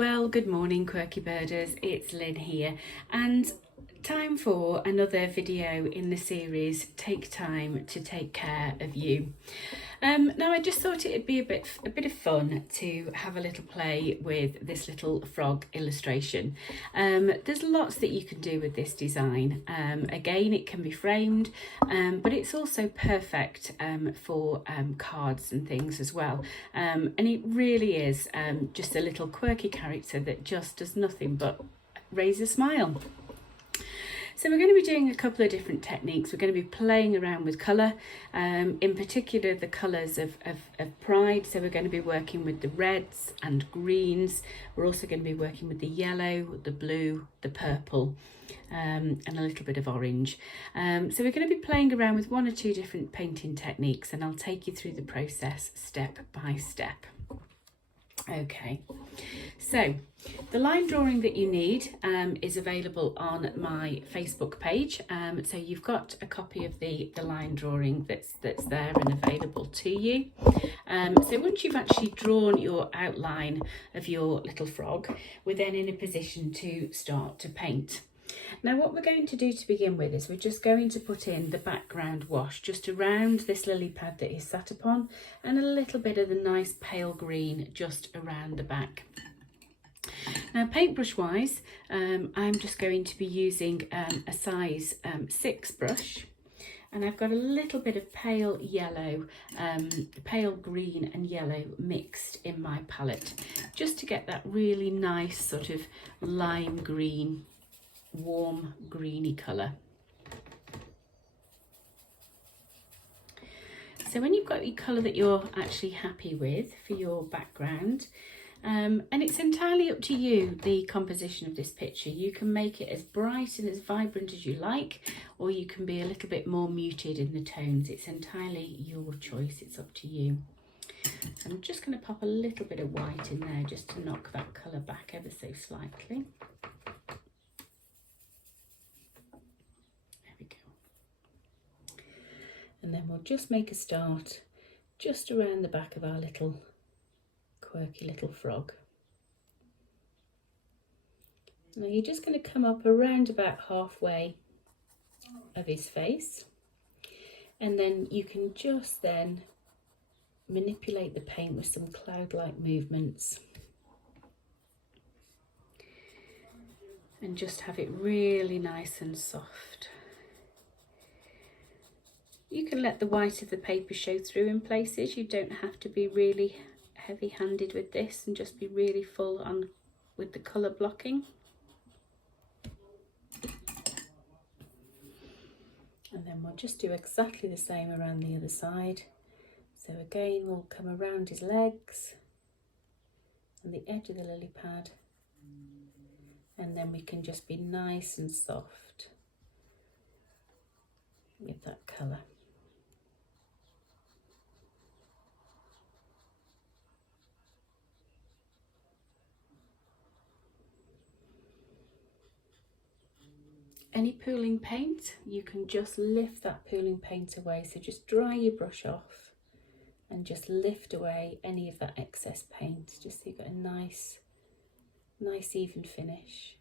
Well, good morning, Quirky Birders. It's Lynn here, and time for another video in the series Take Time to Take Care of You. Now I just thought it'd be a bit of fun to have a little play with this little frog illustration. There's lots that you can do with this design. Again, it can be framed, but it's also perfect for cards and things as well. And it really is just a little quirky character that just does nothing but raise a smile. So we're going to be doing a couple of different techniques. We're going to be playing around with colour, in particular the colours of pride. So we're going to be working with the reds and greens. We're also going to be working with the yellow, the blue, the purple, and a little bit of orange. So we're going to be playing around with one or two different painting techniques, and I'll take you through the process step by step. Okay, so the line drawing that you need is available on my Facebook page. So you've got a copy of the line drawing that's there and available to you. So once you've actually drawn your outline of your little frog, we're then in a position to start to paint. Now what we're going to do to begin with is we're just going to put in the background wash just around this lily pad that he's sat upon, and a little bit of the nice pale green just around the back. Now paintbrush wise, I'm just going to be using a size 6 brush, and I've got a little bit of pale yellow, pale green and yellow mixed in my palette, just to get that really nice sort of lime green, warm greeny colour. So when you've got your colour that you're actually happy with for your background, and it's entirely up to you, the composition of this picture. You can make it as bright and as vibrant as you like, or you can be a little bit more muted in the tones. It's entirely your choice, it's up to you. So I'm just going to pop a little bit of white in there just to knock that colour back ever so slightly. And then we'll just make a start just around the back of our little quirky little frog. Now you're just going to come up around about halfway of his face, and then you can just then manipulate the paint with some cloud-like movements and just have it really nice and soft. You can let the white of the paper show through in places. You don't have to be really heavy-handed with this and just be really full on with the colour blocking. And then we'll just do exactly the same around the other side. So again, we'll come around his legs and the edge of the lily pad, and then we can just be nice and soft with that colour. Any pooling paint, you can just lift that pooling paint away. So just dry your brush off and just lift away any of that excess paint, just so you've got a nice even finish,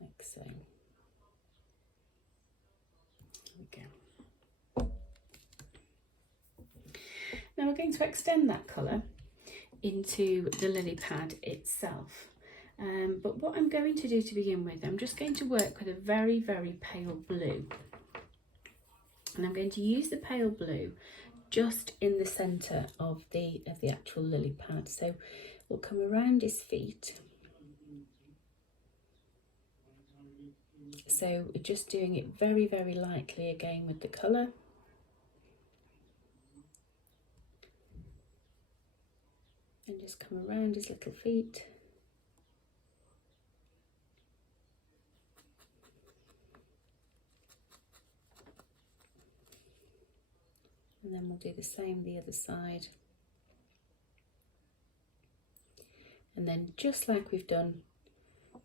like so. There we go. Now we're going to extend that colour into the lily pad itself. But what I'm going to do to begin with, I'm just going to work with a very, very pale blue. And I'm going to use the pale blue just in the centre of the actual lily pad. So we'll come around his feet. So we're just doing it very, very lightly again with the colour. And just come around his little feet. And then we'll do the same the other side. And then just like we've done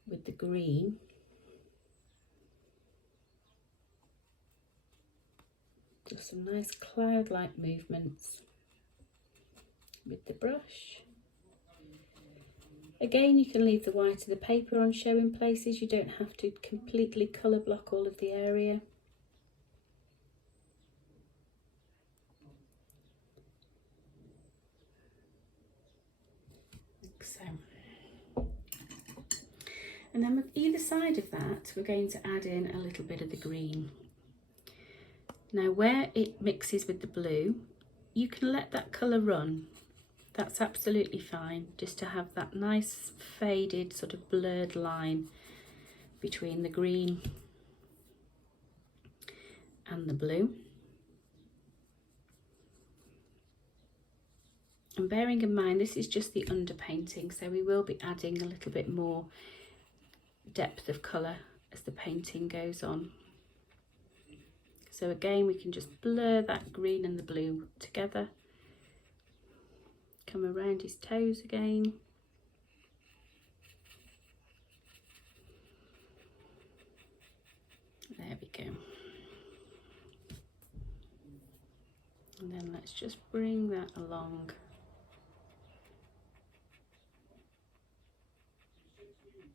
with the green, just some nice cloud-like movements with the brush. Again, you can leave the white of the paper on show in places. You don't have to completely colour block all of the area. Like so. And then with either side of that, we're going to add in a little bit of the green. Now where it mixes with the blue, you can let that colour run. That's absolutely fine, just to have that nice faded sort of blurred line between the green and the blue. And bearing in mind, this is just the underpainting, so we will be adding a little bit more depth of colour as the painting goes on. So again, we can just blur that green and the blue together. Come around his toes again. There we go. And then let's just bring that along.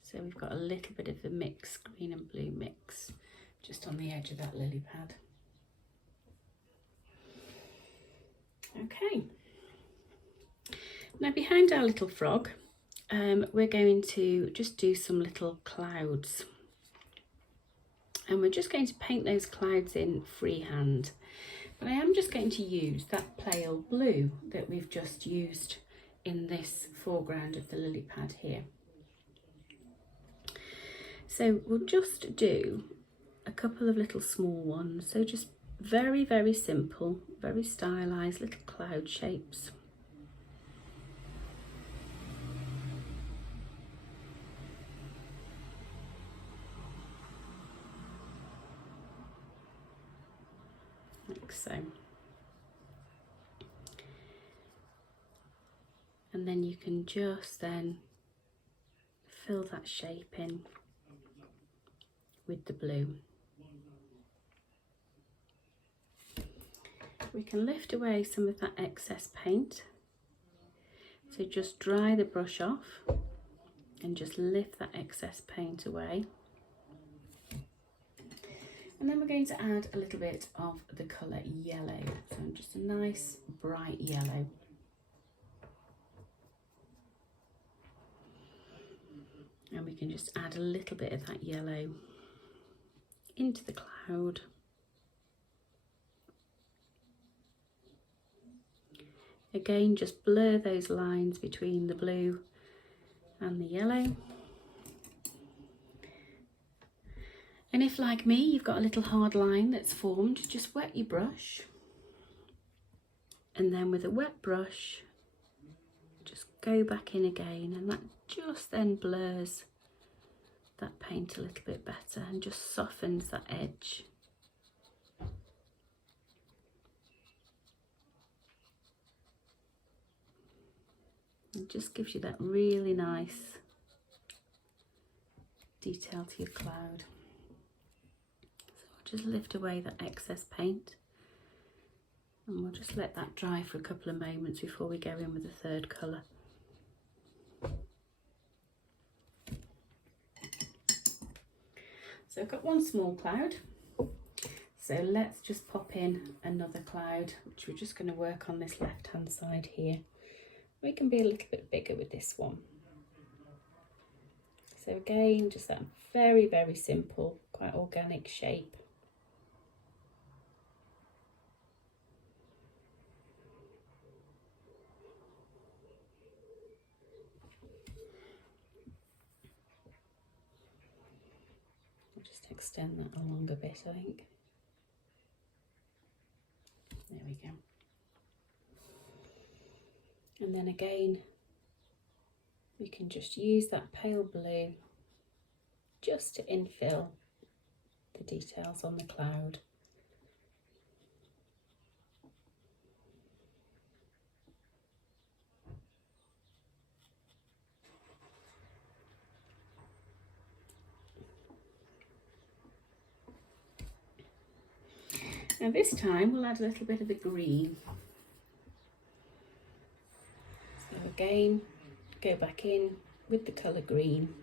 So we've got a little bit of the mix, green and blue mix, just on the edge of that lily pad. Okay. Now behind our little frog, we're going to just do some little clouds. And we're just going to paint those clouds in freehand. But I am just going to use that pale blue that we've just used in this foreground of the lily pad here. So we'll just do a couple of little small ones. So just very, very simple, very stylised little cloud shapes. Like so. And then you can just then fill that shape in with the blue. We can lift away some of that excess paint. So just dry the brush off and just lift that excess paint away. And then we're going to add a little bit of the colour yellow. So just a nice bright yellow. And we can just add a little bit of that yellow into the cloud. Again, just blur those lines between the blue and the yellow. And if, like me, you've got a little hard line that's formed, just wet your brush. And then with a wet brush, just go back in again, and that just then blurs that paint a little bit better and just softens that edge. It just gives you that really nice detail to your cloud. So I'll just lift away that excess paint, and we'll just let that dry for a couple of moments before we go in with the third colour. So I've got one small cloud, so let's just pop in another cloud, which we're just going to work on this left hand side here. We can be a little bit bigger with this one. So again, just that very, very simple, quite organic shape. Extend that along a bit, I think. There we go. And then again, we can just use that pale blue just to infill the details on the cloud. Now this time we'll add a little bit of the green. So again, go back in with the colour green,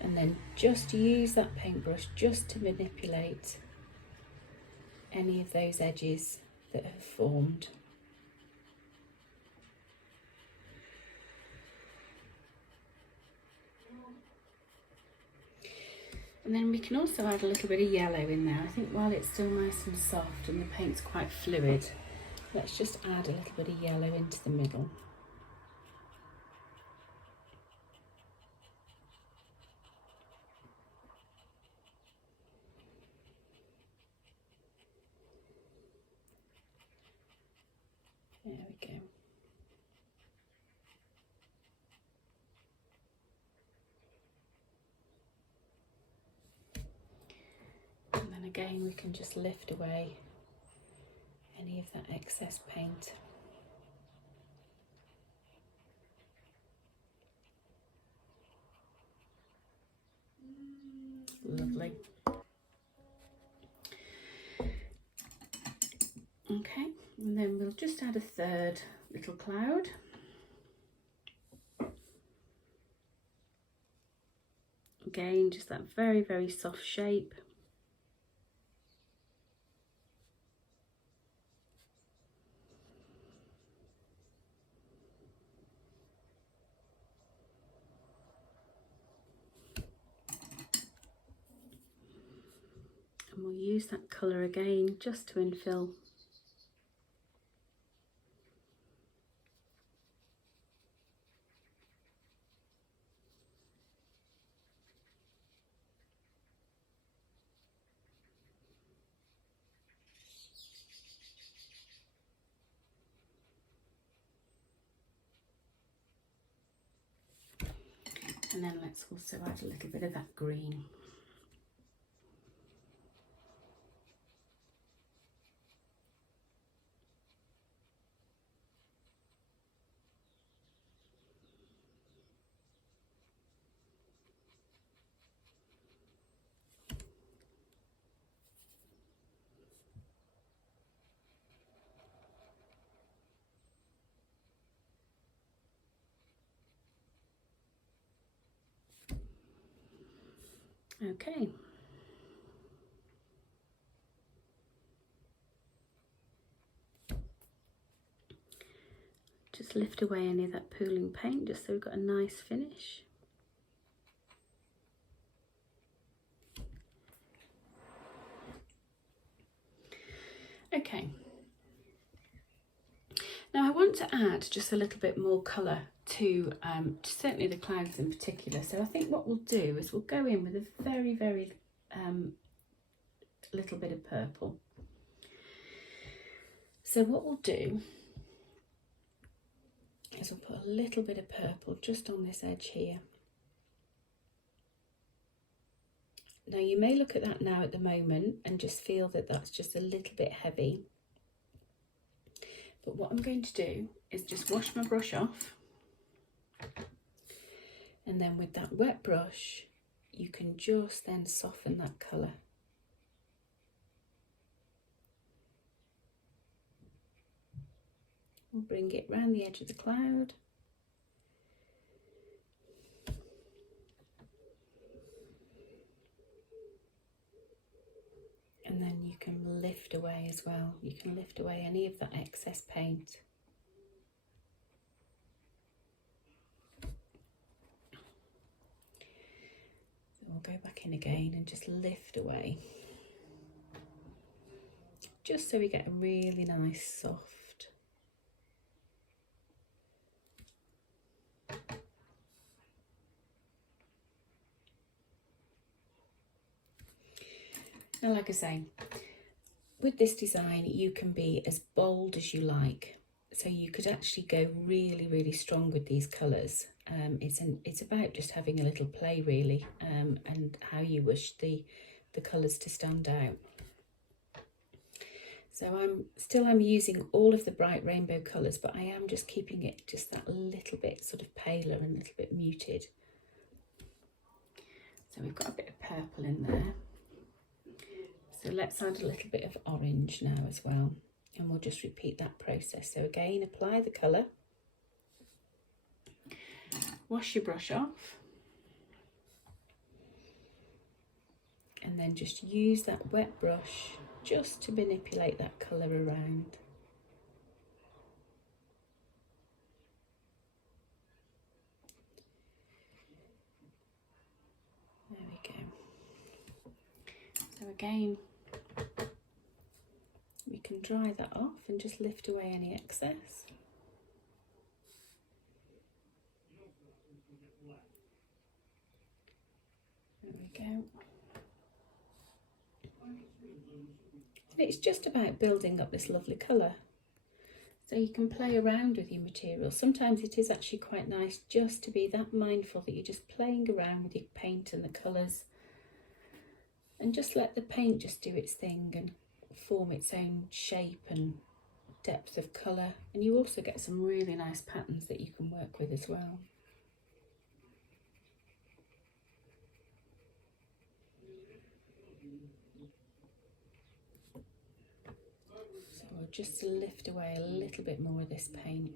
and then just use that paintbrush just to manipulate any of those edges that have formed. And then we can also add a little bit of yellow in there. I think while it's still nice and soft and the paint's quite fluid, let's just add a little bit of yellow into the middle. There we go. And then again, we can just lift away any of that excess paint. Lovely. Okay, and then we'll just add a third little cloud. Again, just that very, very soft shape. And we'll use that colour again just to infill. And then let's also add a little bit of that green. Okay. Just lift away any of that pooling paint just so we've got a nice finish. Okay. Now I want to add just a little bit more colour to certainly the clouds in particular. So I think what we'll do is we'll go in with a very, very little bit of purple. So what we'll do is we'll put a little bit of purple just on this edge here. Now you may look at that now at the moment and just feel that that's just a little bit heavy. But what I'm going to do is just wash my brush off. And then with that wet brush, you can just then soften that colour. We'll bring it round the edge of the cloud. And then you can lift away as well. You can lift away any of that excess paint. So we'll go back in again and just lift away. Just so we get a really nice soft. Now, like I say, with this design, you can be as bold as you like. So you could actually go really, really strong with these colours. It's about just having a little play, really, and how you wish the colours to stand out. So I'm using all of the bright rainbow colours, but I am just keeping it just that little bit sort of paler and a little bit muted. So we've got a bit of purple in there. So let's add a little bit of orange now as well, and we'll just repeat that process. So again, apply the colour, wash your brush off, and then just use that wet brush just to manipulate that colour around. There we go. So again, we can dry that off and just lift away any excess. There we go. And it's just about building up this lovely colour. So you can play around with your material. Sometimes it is actually quite nice just to be that mindful that you're just playing around with your paint and the colours, and just let the paint just do its thing and form its own shape and depth of colour. And you also get some really nice patterns that you can work with as well. So we'll just lift away a little bit more of this paint.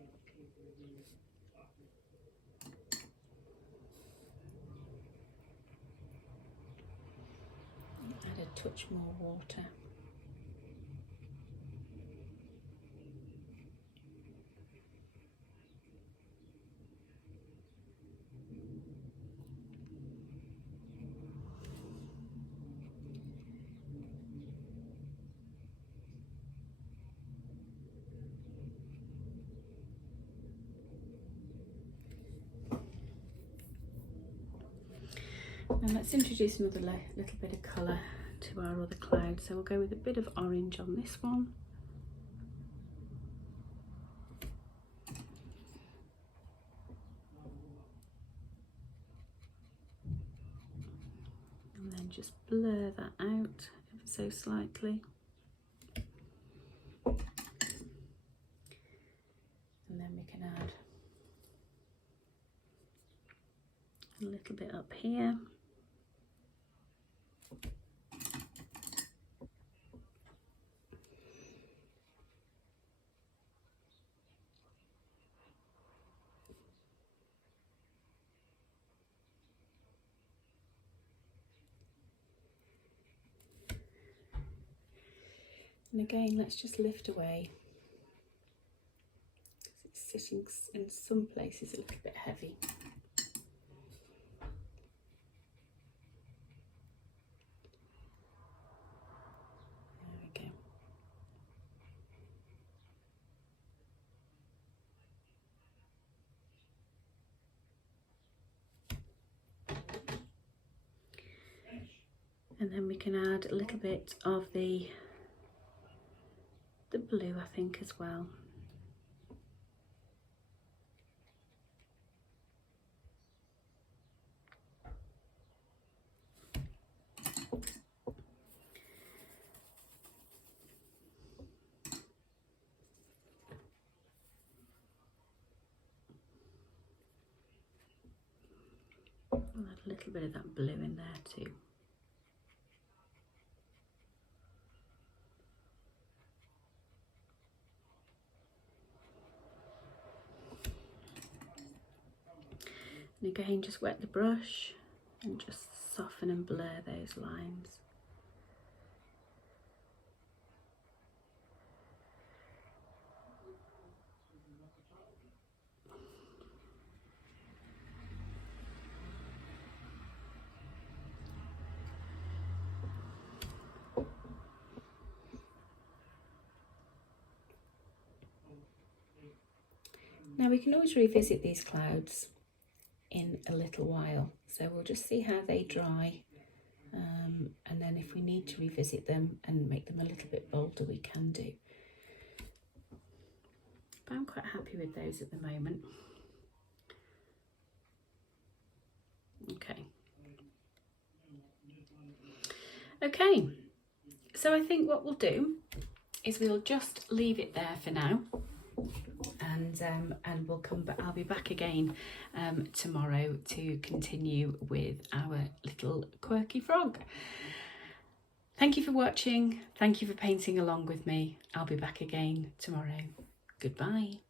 Add a touch more water. And let's introduce another little bit of colour to our other cloud. So we'll go with a bit of orange on this one. And then just blur that out ever so slightly. And then we can add a little bit up here. And again, let's just lift away. It's sitting in some places a little bit heavy. There we go. And then we can add a little bit of the blue, I think, as well. I'll add a little bit of that blue in there too. And again, just wet the brush and just soften and blur those lines. Now we can always revisit these clouds in a little while, so we'll just see how they dry, and then if we need to revisit them and make them a little bit bolder, we can do. But I'm quite happy with those at the moment. Okay, so I think what we'll do is we'll just leave it there for now. And we'll come back. I'll be back again tomorrow to continue with our little quirky frog. Thank you for watching. Thank you for painting along with me. I'll be back again tomorrow. Goodbye.